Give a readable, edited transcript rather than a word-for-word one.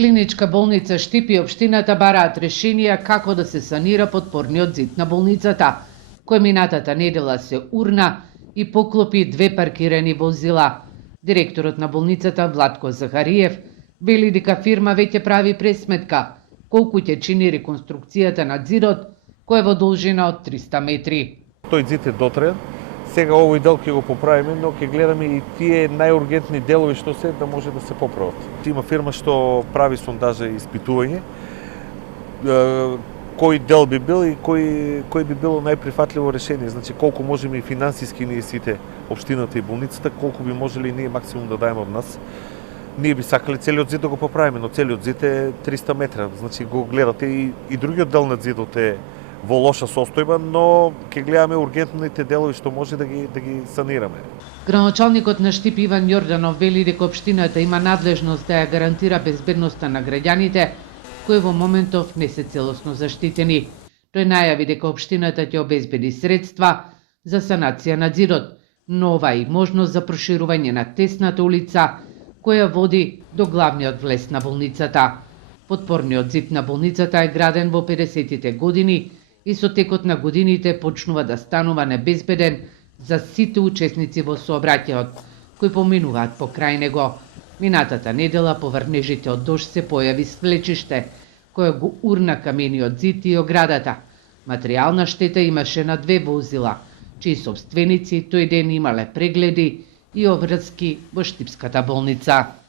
Клиничка болница Штип и општината бараат решенија како да се санира подпорниот зид на болницата, кој минатата недела се урна и поклопи 2 паркирани возила. Директорот на болницата Владко Захариев вели дека фирма веќе прави пресметка колку ќе чини реконструкцијата на зидот, кој е во должина од 300 метри. Тој зид е дотреан. Сега овој дел ќе го поправиме, но ќе гледаме и тие најургентни делови што се да може да се поправат. Има фирма што прави сондажа и испитување. Кој дел би бил и кој би било најприфатливо решение. Значи колку можеме и финансиски ние сите, општината и болницата, колку би можеле ние максимум да даеме од нас. Ние би сакале целиот зид да го поправиме, но целиот зид е 300 метра. Значи го гледате и другиот дел на зидот е во лоша состојба, но ќе гледаме ургентните делови што може да ги санираме. Градоначалникот на Штип Иван Јорданов вели дека општината има надлежност да ја гарантира безбедноста на граѓаните, кои во моментов не се целосно заштитени. Тој најави дека општината ќе обезбеди средства за санација на зидот, но ова и можност за проширување на тесната улица која води до главниот влез на болницата. Подпорниот зид на болницата е граден во 50-тите години и со текот на годините почнува да станува небезбеден за сите учесници во сообраќајот кои поминуваат покрај него. Минатата недела по врнежите од дожд се појави свлечиште која го урна камениот зид и оградата. Материјална штета имаше на 2 возила, чии собственици тој ден имале прегледи и обврски во Штипската болница.